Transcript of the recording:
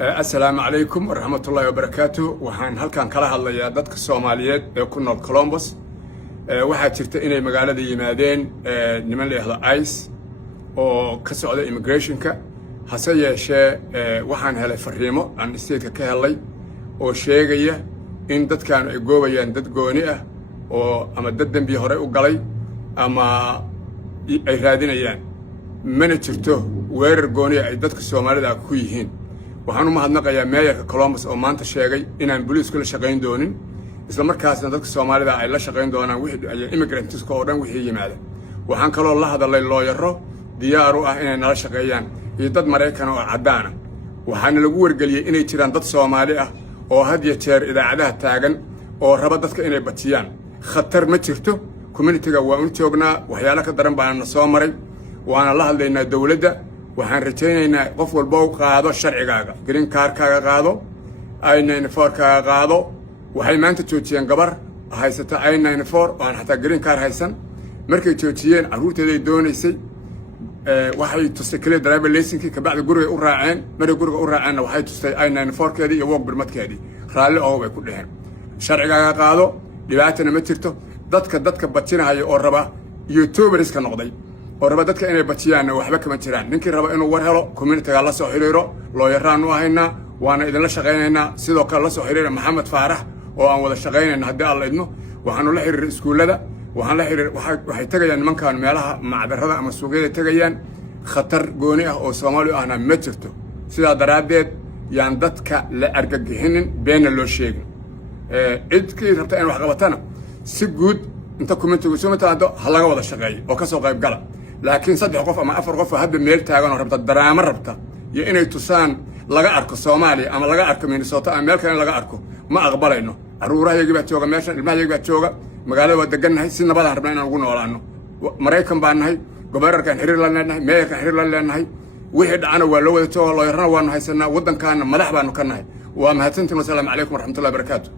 السلام عليكم ورحمة الله وبركاته. وحان هالكان كلا هالليا دادك الصوماليات كنا كولومبوس waxaa jirta inay magaalada yimaadeen niman la yiraahdo ICE oo ka socda immigration-ka hase yeeshee waxaan helay fariimo aan state-ka ka helay oo sheegaya in dadkan ay goobayaan dad gooni ah oo ama dad dambi hore u galay ama ay raadinayaan mana jirto weerar gooni ah ay dadka Soomaalida ku yihiin. waxaan u mahadnaqayaa meeyarka Columbus oo maanta sheegay inaan booliisku la shaqayn doonin isla markaasna dadka Soomaalida ay la shaqayn doonaan wixii ay immigrants oo dhan wixii yimaada. waxaan kaloo la hadalay looyaro diyaar u ah inay nala shaqeeyaan iyo dad Mareykan oo cadaan ah. waxaana lagu wargeliyay inay jiraan dad Soomaali ah oo had iyo jeer idaacadaha taagan oo raba dadka inay batiyaan. khatar ma jirto, community-ga waa u joognaa, waxyaalo ka daran baan soo maray, waana la hadlaynaa dawladda. waxaan rajaynaynaa qof walba uu qaado sharcigaaga, green card-kaaga qaado, I-94-kaaga qaado. waxay maanta joojiyeen gabar haysata I-94 oo aan xataa green card haysan. markay joojiyeen caruurteeday doonaysay waxay tustay kaliya driver license-kii ka bacdi guriga u raaceen. markay guriga u raaceenna waxay tustay I-94-keedii iyo work permit-keedii. raalli oo bay ku dheheen sharcigaaga qaado, dhibaatana ma jirto. dadka batinaya oo raba YouTubers-ka noqday oo raba dadka inay batiyaan waxba kama jiraan. ninkii raba inuu war helo community-ga la soo xiriiro, looyaraan u ahaynaa, waana idin la shaqaynaynaa. sidoo kale la soo xiriira Maxamed Faarax oo aan wada shaqaynayna haddii alla idno. waxaanu la xiriir iskuulada, waxay tagayaan nimankan meelaha macdarrada ama suuqyada tagayaan. khatar gooni ah oo Soomaali ahna ma jirto. sidaa daraadeed yaan dadka la argagixinin, beena loo sheegin. cidkii rabta in wax qabatana si guud inta community-gu soo mataado ha laga wada shaqeeyo oo ka soo qayb gala. laakiin 3 qof ama 4 qof hadda meel taagan oo rabta daraamo rabta iyo inay tusaan laga arko Soomaaliya ama laga arko Minnesota ama meel kale laga arko ma aqbalayno. caruurahayaga baa jooga meeshan, ilmahayaga baa jooga, magaalada waa degannahay, si nabad ah rabnaa inaan ugu noolaano. Mareykan baan nahay, gobolkan xiriir la leenahay, meeyarkan xiriir la leenahay. wixii dhacana waa loo wada joogaa, looyarana waanu haysanaa, waddankaana madax baanu ka nahay. waa mahadsantiin. wassalaamu calaykum waraxmatullahi wabarakaatuh.